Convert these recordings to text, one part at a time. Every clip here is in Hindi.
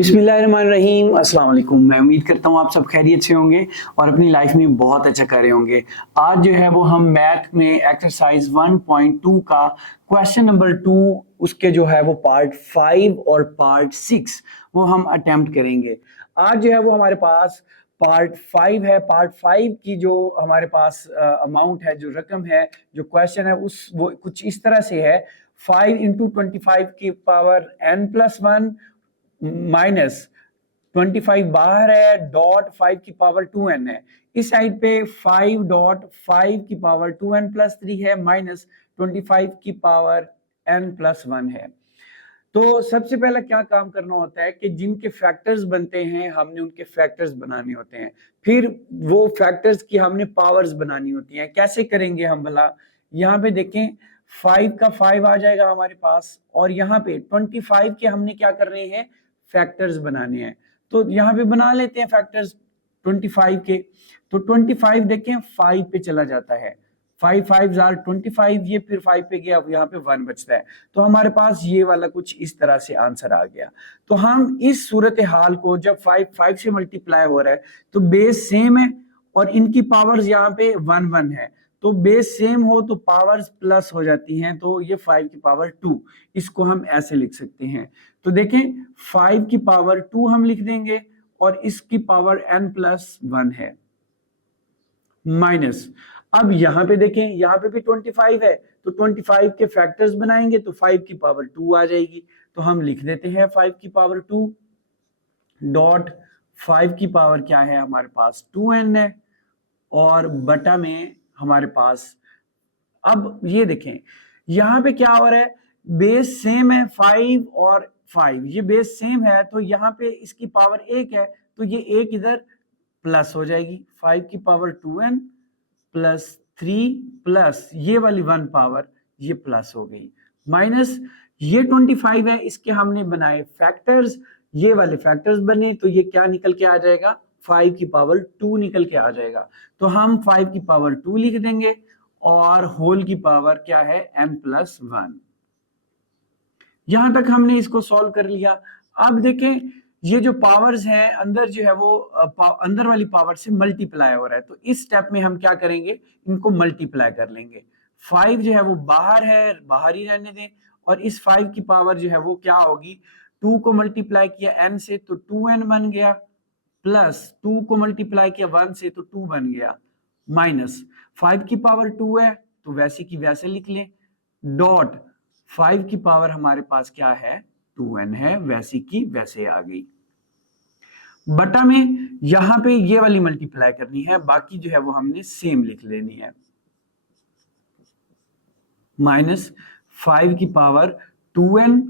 बिस्मिल्लाहिर्रहमानिर्रहीम। अस्सलाम वालेकुम। मैं उम्मीद करता हूँ आप सब खैरियत से होंगे और अपनी लाइफ में बहुत अच्छा कर रहे होंगे। आज जो है वो हम मैथ में एक्सरसाइज 1.2 का क्वेश्चन नंबर 2 उसके जो है वो पार्ट 5 और पार्ट 6 वो हम अटेम्प्ट करेंगे। आज जो है वो हमारे पास पार्ट 5 है। पार्ट 5 की जो हमारे पास अमाउंट है, जो रकम है, जो क्वेश्चन है उस वो कुछ इस तरह से है। 5 इंटू 25 की पावर n+1 माइनस 25 बाहर है, डॉट 5 की पावर 2n है। इस साइड पे 5 डॉट 5 की पावर 2n+3 है, माइनस 25 की पावर n+1 है। तो सबसे पहला क्या काम करना होता है कि जिनके फैक्टर्स बनते हैं हमने उनके फैक्टर्स बनाने होते हैं, फिर वो फैक्टर्स की हमने पावर्स बनानी होती हैं। कैसे करेंगे हम भला? यहाँ पे देखें, 5 का 5 आ जाएगा हमारे पास और यहाँ पे 25 के हमने क्या करने हैं, फैक्टर्स बनाने हैं। तो यहाँ पे बना लेते हैं फैक्टर्स 25 के। तो 25 देखें 5 पे चला जाता है, 5 5 जार 25, ये फिर 5 पे गया, अब यहाँ पे 1 बचता है। तो हमारे पास ये वाला कुछ इस तरह से आंसर आ गया। तो हम इस सूरत हाल को, जब 5 5 से मल्टीप्लाई हो रहा है तो बेस सेम है और इनकी पावर्स यहाँ पे 1 1 है, तो बेस सेम हो तो पावर्स प्लस हो जाती हैं। तो ये 5 की पावर 2, इसको हम ऐसे लिख सकते हैं। तो देखें 5 की पावर 2 हम लिख देंगे और इसकी पावर n+1 है, माइनस। अब यहां पे देखें, यहां पे भी 25 है तो 25 के फैक्टर्स बनाएंगे तो 5 की पावर 2 आ जाएगी। तो हम लिख देते हैं 5 की पावर 2 डॉट 5 की पावर क्या है हमारे पास 2n है, और बटा में हमारे पास, अब ये देखें यहां पे क्या हो रहा है, बेस सेम है 5 और 5, ये बेस सेम है तो यहाँ पे इसकी पावर 1 है तो ये 1 इधर प्लस हो जाएगी, 5 की पावर 2n प्लस 3 प्लस ये वाली 1 पावर ये प्लस हो गई, माइनस ये 25 है, इसके हमने बनाए फैक्टर्स, ये वाले फैक्टर्स बने तो ये क्या निकल के आ जाएगा, 5 की पावर 2 निकल के आ जाएगा। तो हम 5 की पावर 2 लिख देंगे और होल की पावर क्या है n+1। यहां तक हमने इसको सॉल्व कर लिया। अब देखें ये जो पावर्स हैं अंदर जो है वो अंदर वाली पावर से मल्टीप्लाई हो रहा है, तो इस स्टेप में हम क्या करेंगे, इनको मल्टीप्लाई कर लेंगे। 5 जो है वो बाहर है, बाहर ही रहने दें, और इस 5 की पावर जो है वो क्या होगी, 2 को मल्टीप्लाई किया n से तो 2n बन गया, प्लस 2 को मल्टीप्लाई किया 1 से तो 2 बन गया, माइनस 5 की पावर 2 है तो वैसे की वैसे लिख लें, डॉट 5 की पावर हमारे पास क्या है 2n है, वैसी की वैसे आ गई, बटा में यहां पे ये वाली मल्टीप्लाई करनी है, बाकी जो है वो हमने सेम लिख लेनी है, माइनस 5 की पावर 2n,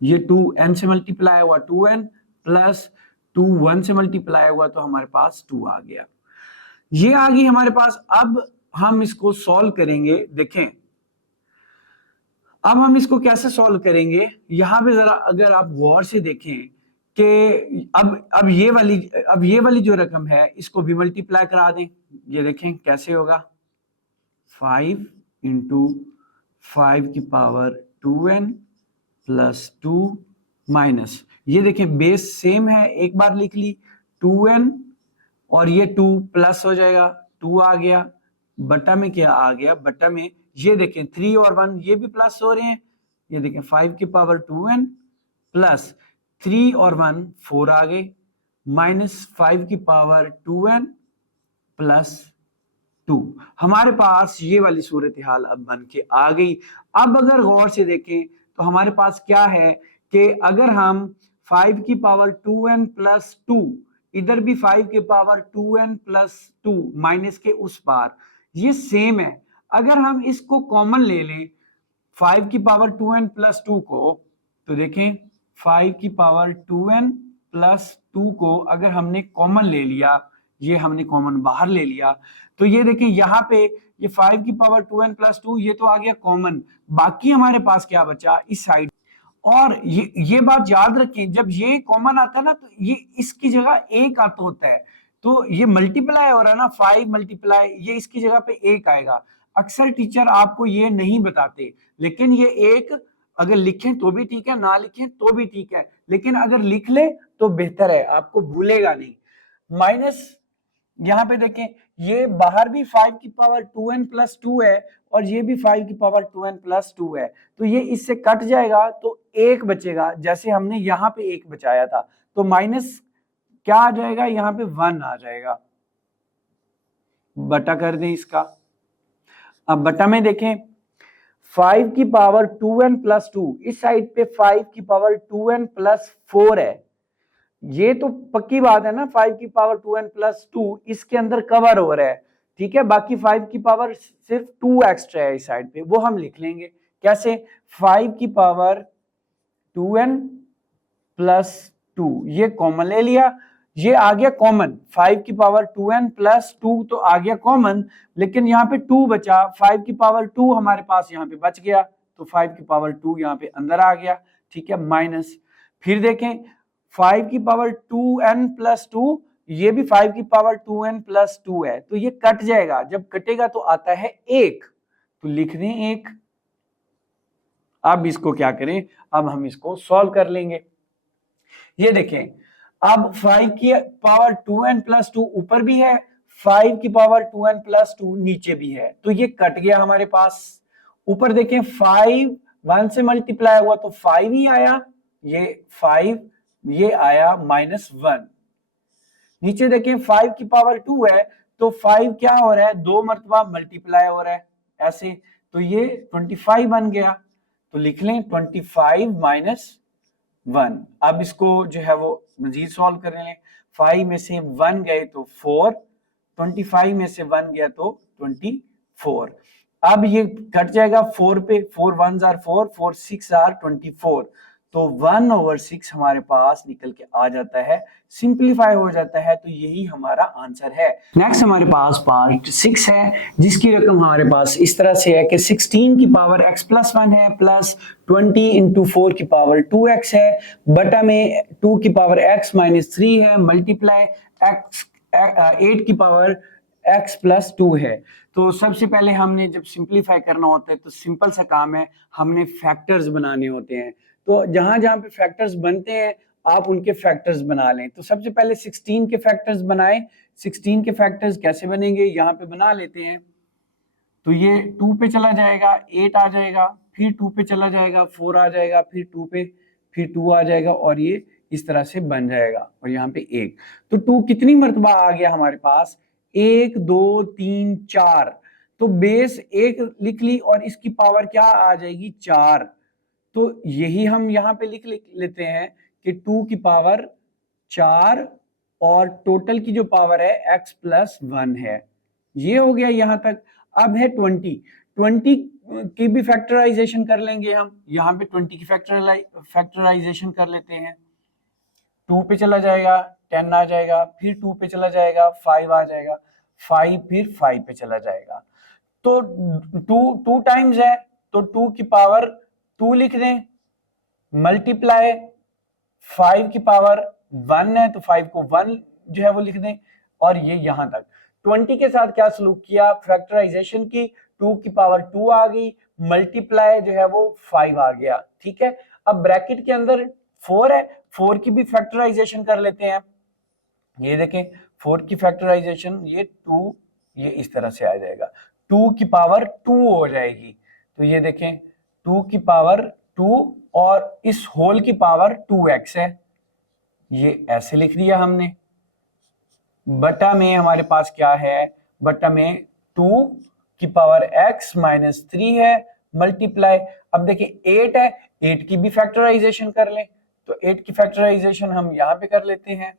ये 2n से मल्टीप्लाई हुआ 2n, प्लस 2 1 से मल्टीप्लाई हुआ तो हमारे पास 2 आ गया, ये आ गई हमारे पास। अब हम इसको सॉल्व करेंगे। देखें अब हम इसको कैसे सॉल्व करेंगे, यहां पे जरा अगर आप गौर से देखें कि अब ये वाली जो रकम है इसको भी मल्टीप्लाई करा दें, ये देखें कैसे होगा, 5 इंटू 5 की पावर 2n प्लस 2 माइनस, ये देखें बेस सेम है, एक बार लिख ली 2n और ये 2 प्लस हो जाएगा, 2 आ गया, बटा में क्या आ गया, बटा में ये देखें 3 और 1 ये भी प्लस हो रहे हैं, ये देखें 5 की पावर 2n प्लस 3 और 1 4 आ गए, माइनस 5 की पावर 2n प्लस 2, हमारे पास ये वाली सूरत हाल अब बन के आ गई। अब अगर गौर से देखें तो हमारे पास क्या है कि अगर हम 5 की पावर 2n प्लस 2, इधर भी 5 की पावर 2n प्लस 2 माइनस के उस पार, ये सेम है, अगर हम इसको कॉमन ले लें 5 की पावर 2n प्लस 2 को, तो देखें 5 की पावर 2n प्लस 2 को अगर हमने कॉमन ले लिया, ये हमने कॉमन बाहर ले लिया, तो ये देखें यहाँ पे ये 5 की पावर 2n प्लस 2 ये तो आ गया कॉमन, बाकी हमारे पास क्या बचा इस साइड। और ये बात याद रखें, जब ये कॉमन आता है ना तो ये इसकी जगह एक आता होता है, तो ये मल्टीप्लाई हो रहा है ना, 5 मल्टीप्लाई, ये इसकी जगह पे एक आएगा। अक्सर टीचर आपको ये नहीं बताते, लेकिन ये एक अगर लिखें तो भी ठीक है, ना लिखें तो भी ठीक है, लेकिन अगर लिख ले तो बेहतर है, आपको भूलेगा नहीं। माइनस यहाँ पे देखें, ये बाहर भी 5 की पावर 2n+2 है और ये भी 5 की पावर 2n+2 है, तो ये इससे कट जाएगा तो एक बचेगा, जैसे हमने यहाँ पे एक बचाया था, तो माइनस क्या आ जाएगा, यहाँ पे 1 आ जाएगा, बटा कर दें इसका। अब बटा में देखें 5 की पावर 2n+2, इस साइड पे 5 की पावर 2n+4 है, ये तो पक्की बात है ना, 5 की पावर 2n+2 इसके अंदर कवर हो रहा है, ठीक है। बाकी 5 की पावर सिर्फ 2 एक्स्ट्रा है इस साइड पे, वो हम लिख लेंगे कैसे, 5 की पावर 2n+2 ये कॉमन ले लिया, ये आ गया कॉमन, 5 की पावर 2n+2 तो आ गया कॉमन, लेकिन यहाँ पे 2 बचा, 5 की पावर 2 हमारे पास यहाँ पे बच गया, तो 5 की पावर 2 यहाँ पे अंदर आ गया, ठीक है, माइनस। फिर देखें 5 की पावर 2n+2, ये भी 5 की पावर 2n+2 है, तो ये कट जाएगा, जब कटेगा तो आता है 1, तो लिख दें 1। अब इसको क्या करें, अब हम इसको सॉल्व कर लेंगे। ये देखें, अब 5 की पावर 2n+2 ऊपर भी है, 5 की पावर 2n+2 नीचे भी है, तो ये कट गया हमारे पास। ऊपर देखें 5 1 से मल्टीप्लाई हुआ तो 5 ही आया, ये 5 ये आया -1। नीचे देखें 5 की पावर 2 है, तो 5 क्या हो रहा है, 2 मरतबा मल्टीप्लाई हो रहा है ऐसे, तो ये 25 बन गया, तो लिख लें 25 - 1। अब इसको जो है वो मजीद सॉल्व कर लें, 5 में से 1 गए तो 4, 25 में से 1 गया तो 24। अब ये कट जाएगा 4 पे, 4 1s are 4, 4 6 are 24, तो 1/6 हमारे पास निकल के आ जाता है, सिंप्लीफाई हो जाता है, तो यही हमारा आंसर है। नेक्स्ट हमारे पास पार्ट 6 है, जिसकी रकम हमारे पास इस तरह से है कि 16 की पावर x+1 है, प्लस 20 × 4 की पावर 2x है, बटा में 2 की पावर x-3 है, मल्टीप्लाई x 8 की पावर x+2 है। तो सबसे पहले हमने जब सिंप्लीफाई करना होता है तो सिंपल सा काम है, हमने फैक्टर्स बनाने होते हैं, तो जहां जहां पे फैक्टर्स बनते हैं आप उनके फैक्टर्स बना लें। तो सबसे पहले 16 के फैक्टर्स बनाएं। 16 के फैक्टर्स कैसे बनेंगे, यहाँ पे बना लेते हैं। तो ये 2 पे चला जाएगा, 8 आ जाएगा, फिर 2 पे चला जाएगा, 4 आ जाएगा, फिर 2 पे, फिर 2 आ जाएगा, और ये इस तरह से बन जाएगा, और यहाँ पे 1। तो 2 कितनी मरतबा आ गया हमारे पास, 1 2 3 4, तो बेस 1 लिख ली और इसकी पावर क्या आ जाएगी 4, तो यही हम यहाँ पे लिख लेते हैं कि 2 की पावर 4 और टोटल की जो पावर है x+1 है। ये हो गया यहाँ तक। अब है 20 की भी फैक्टराइजेशन कर लेंगे हम, यहाँ पे 20 की फैक्टराइजेशन कर लेते हैं। 2 पे चला जाएगा 10 आ जाएगा, फिर 2 पे चला जाएगा 5 आ जाएगा, 5 फिर 5 पे चला जाएगा, तो 2 टाइम्स है, तो 2 की पावर 2 लिख दें, मल्टीप्लाई 5 की पावर 1 है, तो 5 को 1 जो है वो लिख दें, और ये यहां तक। 20 के साथ क्या सलूक किया, फैक्टराइजेशन की, 2 की पावर 2 आ गई, मल्टीप्लाई जो है वो 5 आ गया, ठीक है। अब ब्रैकेट के अंदर 4 है, 4 की भी फैक्टराइजेशन कर लेते हैं। ये देखें 4 की फैक्टराइजेशन, ये 2 ये इस तरह से आ जाएगा, 2 की पावर 2 हो जाएगी, तो ये देखें 2 की पावर 2 और इस होल की पावर 2x है, ये ऐसे लिख दिया हमने। बटा में हमारे पास क्या है, बटा में 2 की पावर x-3 है, मल्टीप्लाई, अब देखिए 8 है, 8 की भी फैक्टराइजेशन कर लें, तो 8 की फैक्टराइजेशन हम यहां पे कर लेते हैं।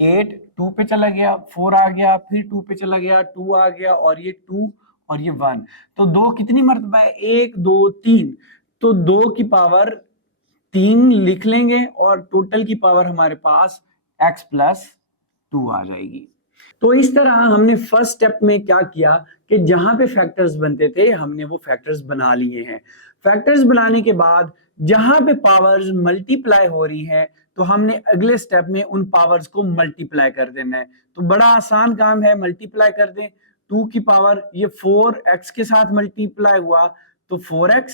8 2 पे चला गया, 4 आ गया, फिर 2 पे चला गया, 2 आ गया, और ये 2 और ये 1, तो 2 कितनी मर्तबा है, 1 2 3, तो 2 की पावर 3 लिख लेंगे, और टोटल की पावर हमारे पास x+2 आ जाएगी। तो इस तरह हमने फर्स्ट स्टेप में क्या किया कि जहां पे फैक्टर्स बनते थे हमने वो फैक्टर्स बना लिए हैं। फैक्टर्स बनाने के बाद जहां पे पावर्स मल्टीप्लाई हो रही है तो हमने अगले स्टेप में उन पावर्स को मल्टीप्लाई कर देना है। तो बड़ा आसान काम है, मल्टीप्लाई कर दें। 2 की पावर ये 4x के साथ मल्टीप्लाई हुआ तो 4x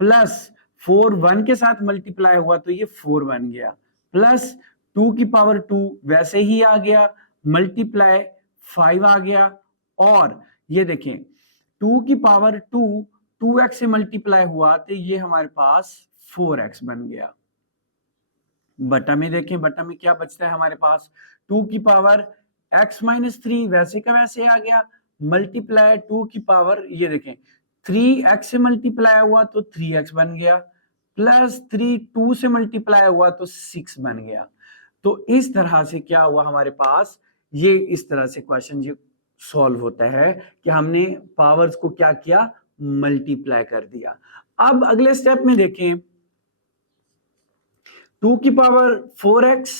प्लस 4 1 के साथ मल्टीप्लाई हुआ तो ये 4 बन गया, प्लस 2 की पावर 2 वैसे ही आ गया, मल्टीप्लाई 5 आ गया, और ये देखें 2 की पावर 2 2x से मल्टीप्लाई हुआ तो ये हमारे पास 4x बन गया। बटा में देखें, बटा में क्या बचता है हमारे पास, 2 की पावर x माइनस 3 वैसे का वैसे आ गया, मल्टीप्लाई 2 की पावर, ये देखें 3x से मल्टीप्लाई हुआ तो 3x बन गया, प्लस 3 2 से मल्टीप्लाई हुआ तो 6 बन गया। तो इस तरह से क्या हुआ हमारे पास, ये इस तरह से क्वेश्चन ये सॉल्व होता है कि हमने पावर्स को क्या किया, मल्टीप्लाई कर दिया। अब अगले स्टेप में देखें, 2 की पावर 4x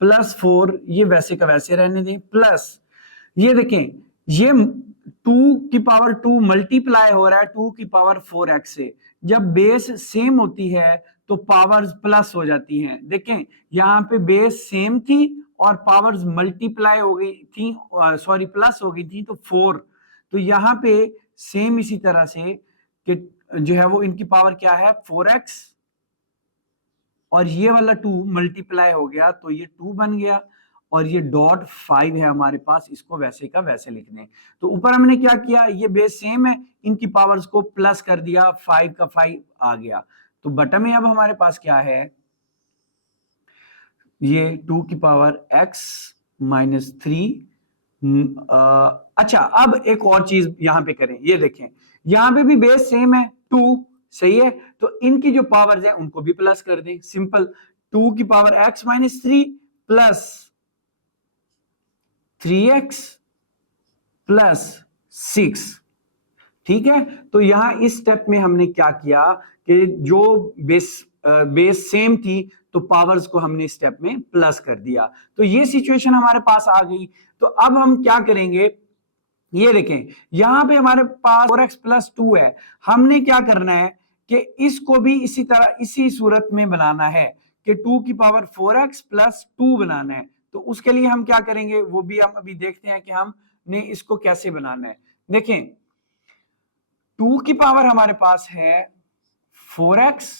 प्लस 4 ये वैसे का वैसे रहने दें, प्लस ये देखें ये 2 की पावर 2 मल्टीप्लाई हो रहा है 2 की पावर 4x से, जब बेस सेम होती है तो पावर्स प्लस हो जाती हैं। देखें यहाँ पे बेस सेम थी और पावर्स मल्टीप्लाई हो गई थी, सॉरी प्लस हो गई थी तो 4, तो यहाँ पे सेम इसी तरह से कि जो है वो इनकी पावर क्या है 4x, और ये वाला 2 मल्टीप्लाई हो गया तो ये 2 बन गया, और ये डॉट 5 है हमारे पास, इसको वैसे का वैसे लिखने। तो ऊपर हमने क्या किया, ये बेस सेम है, इनकी पावर्स को प्लस कर दिया, 5 का 5 आ गया। तो बटन में अब हमारे पास क्या है, ये 2 की पावर x माइनस 3। अच्छा अब एक और चीज यहां पे करें, ये देखें यहां पे भी बेस सेम है 2, सही है, तो इनकी जो पावर्स हैं उनको भी प्लस कर दें, सिंपल 2 की power x minus 3 plus 3x plus 6, ठीक है। तो यहां इस स्टेप में हमने क्या किया कि जो बेस सेम थी तो पावर्स को हमने स्टेप में प्लस कर दिया, तो ये सिचुएशन हमारे पास आ गई। तो अब हम क्या करेंगे, ये देखें यहां पे हमारे पास 4x प्लस 2 है, हमने क्या करना है कि इसको भी इसी तरह इसी सूरत में बनाना है कि 2 की पावर 4x प्लस 2 बनाना है। तो उसके लिए हम क्या करेंगे वो भी हम अभी देखते हैं कि हमने इसको कैसे बनाना है। देखें 2 की पावर हमारे पास है 4x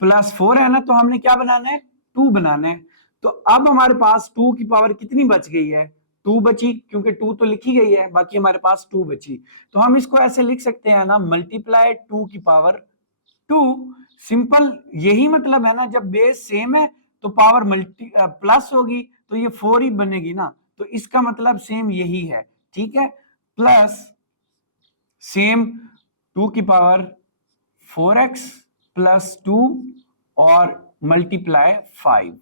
प्लस 4 है ना, तो हमने क्या बनाना है 2 बनाना है। तो अब हमारे पास 2 की पावर कितनी बच गई है, 2 बची, क्योंकि 2 तो लिखी गई है, बाकी हमारे पास 2 बची। तो हम इसको ऐसे लिख सकते हैं ना, मल्टीप्लाई 2 की पावर 2, सिंपल यही मतलब है ना, जब बेस सेम है तो पावर प्लस होगी तो ये 4 ही बनेगी ना, तो इसका मतलब सेम यही है, ठीक है। प्लस सेम 2 की पावर 4x प्लस 2 और मल्टीप्लाई 5।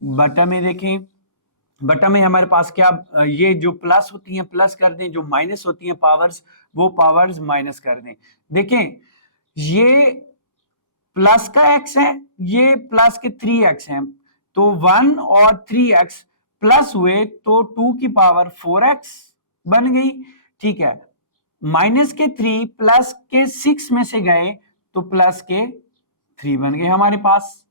बटा में देखें, बटा में हमारे पास क्या, ये जो प्लस होती हैं प्लस कर दें, जो माइनस होती हैं पावर्स वो पावर्स माइनस कर दें। देखें ये प्लस का x है, ये प्लस के 3x है, तो 1 और 3x प्लस हुए तो 2 की पावर 4x बन गई, ठीक है। माइनस के 3 प्लस के 6 में से गए तो प्लस के 3 बन गए हमारे पास।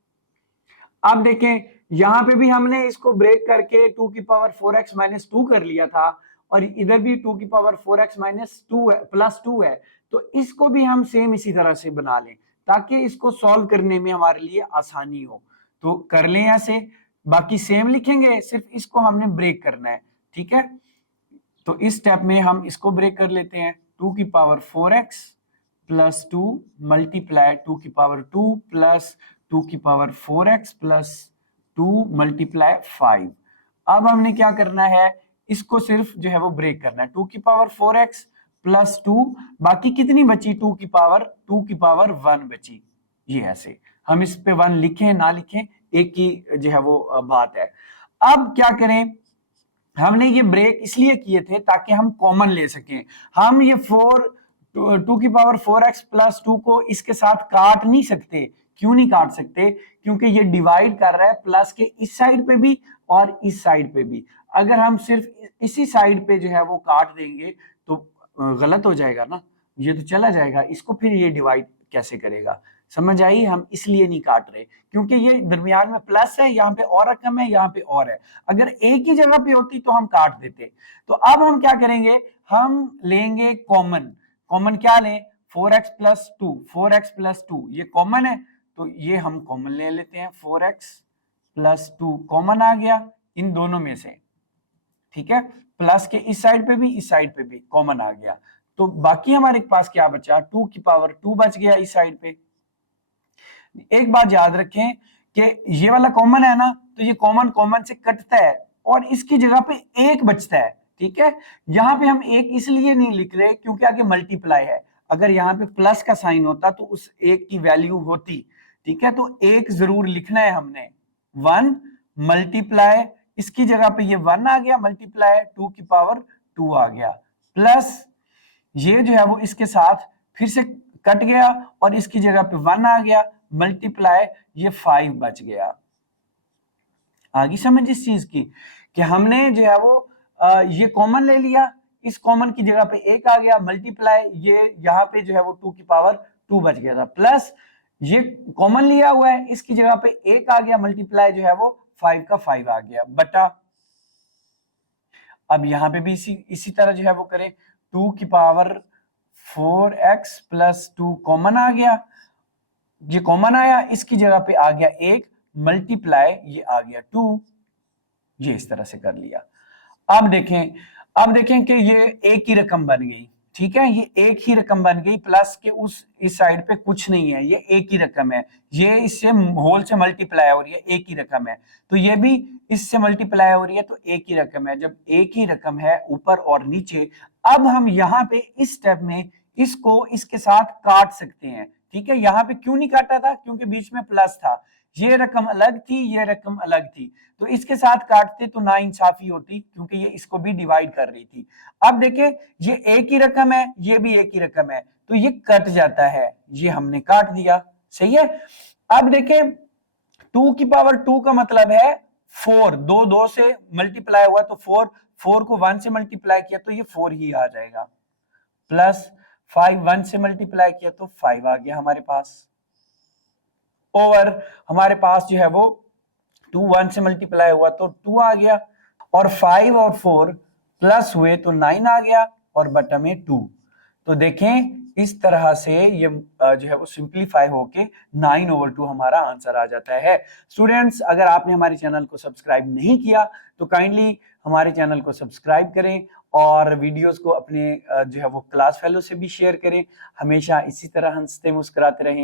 अब देखें यहां पे भी हमने इसको ब्रेक करके 2 की पावर 4x माइनस 2 कर लिया था, और इधर भी 2 की पावर 4x माइनस 2 है, प्लस 2 है, तो इसको भी हम सेम इसी तरह से बना लें ताकि इसको सॉल्व करने में हमारे लिए आसानी हो। तो कर लें ऐसे, बाकी सेम लिखेंगे, सिर्फ इसको हमने ब्रेक करना है, ठीक है। तो इस स्टेप में हम इसको ब्रेक कर लेते हैं, 2 की पावर 4x प्लस 2 मल्टीप्लाई 2 की पावर 2 प्लस 2 की पावर 4x प्लस 2 मल्टीप्लाई 5। अब हमने क्या करना है, इसको सिर्फ जो है वो ब्रेक करना है, 2 की पावर 4x प्लस 2, बाकी कितनी बची 2 की पावर 1 बची, ये ऐसे हम इस पे 1 लिखें ना लिखें एक ही जो है वो बात है। अब क्या करें, हमने ये ब्रेक इसलिए किए थे ताकि हम कॉमन ले सकें। हम ये 2 की पावर 4x प्लस 2 को इसके साथ काट नहीं सकते। क्यों नहीं काट सकते, क्योंकि ये डिवाइड कर रहा है प्लस के इस साइड पे भी और इस साइड पे भी। अगर हम सिर्फ इसी साइड पे जो है वो काट देंगे तो गलत हो जाएगा ना, ये तो चला जाएगा, इसको फिर ये डिवाइड कैसे करेगा, समझ आई। हम इसलिए नहीं काट रहे क्योंकि ये दरमियान में प्लस है, यहाँ पे और रकम है, यहाँ पे और है, अगर एक ही जगह पे होती तो हम काट देते। तो अब हम क्या करेंगे, हम लेंगे कॉमन। कॉमन क्या लें, 4x plus two, 4x plus two ये कॉमन है, तो ये हम कॉमन ले लेते हैं, 4x प्लस टू कॉमन आ गया इन दोनों में से, ठीक है, प्लस के इस साइड पे भी इस साइड पे भी कॉमन आ गया, तो बाकी हमारे पास क्या बचा, 2 की पावर 2 बच गया इस साइड पे। एक बात याद रखें कि ये वाला कॉमन है ना, तो ये कॉमन कॉमन से कटता है और इसकी जगह पे एक बचता है, ठीक है। यहाँ पे हम एक इसलिए नहीं लिख रहे क्योंकि आगे मल्टीप्लाई है, अगर यहाँ पे प्लस का साइन होता तो उस एक की वैल्यू होती, ठीक है, तो एक जरूर लिखना है हमने, 1 मल्टीप्लाई, इसकी जगह पे ये 1 आ गया, मल्टीप्लाई 2 की पावर 2 आ गया, प्लस ये जो है वो इसके साथ फिर से कट गया और इसकी जगह पे 1 आ गया, मल्टीप्लाई ये 5 बच गया। आगे समझ इस चीज की कि हमने जो है वो ये कॉमन ले लिया, इस कॉमन की जगह पे एक आ गया, मल्टीप्लाई ये यहाँ पे जो है वो 2 की पावर 2 बच गया था, प्लस ये कॉमन लिया हुआ है, इसकी जगह पे एक आ गया, मल्टीप्लाई जो है वो 5 का 5 आ गया बटा, अब यहां पे भी इसी तरह जो है वो करें, 2 की पावर 4x प्लस 2 कॉमन आ गया, ये कॉमन आया, इसकी जगह पे आ गया एक, मल्टीप्लाई ये आ गया 2, ये इस तरह से कर लिया। अब देखें कि ये एक ही रकम बन गई, ठीक है, ये एक ही रकम बन गई, प्लस के उस इस साइड पे कुछ नहीं है, ये एक ही रकम है, ये इससे होल से मल्टीप्लाई हो रही है, एक ही रकम है, तो ये भी इससे मल्टीप्लाई हो रही है, तो एक ही रकम है, जब एक ही रकम है ऊपर और नीचे, अब हम यहाँ पे इस स्टेप में इसको इसके साथ काट सकते हैं, ठीक है। यहाँ पे क्यों नहीं काटा था, क्योंकि बीच में प्लस था, ये रकम अलग थी, ये रकम अलग थी, तो इसके साथ काटते तो ना इंसाफी होती, क्योंकि ये इसको भी डिवाइड कर रही थी। अब देखें ये एक ही रकम है, ये भी एक ही रकम है, तो ये कट जाता है, ये हमने काट दिया, सही है। अब देखें 2 की पावर 2 का मतलब है 4, दो 2 से मल्टीप्लाई हुआ तो 4, 4 को 1 से मल्टीप्लाई किया तो ये 4 ही आ जाएगा, प्लस 5 1 से मल्टीप्लाई किया तो 5 आ गया हमारे पास, ओवर हमारे पास जो है वो 2 1 से मल्टीप्लाई हुआ तो 2 आ गया, और 5 और 4 प्लस हुए तो 9 आ गया, और बटा में 2, तो देखें इस तरह से ये जो है वो सिंप्लीफाई होके 9/2 हमारा आंसर आ जाता है। स्टूडेंट्स, अगर आपने हमारे चैनल को सब्सक्राइब नहीं किया तो काइंडली हमारे चैनल को सब्सक्राइब करें और वीडियोस को अपने जो है वो क्लास फेलो से भी शेयर करें। हमेशा इसी तरह हंसते मुस्कुराते रहें।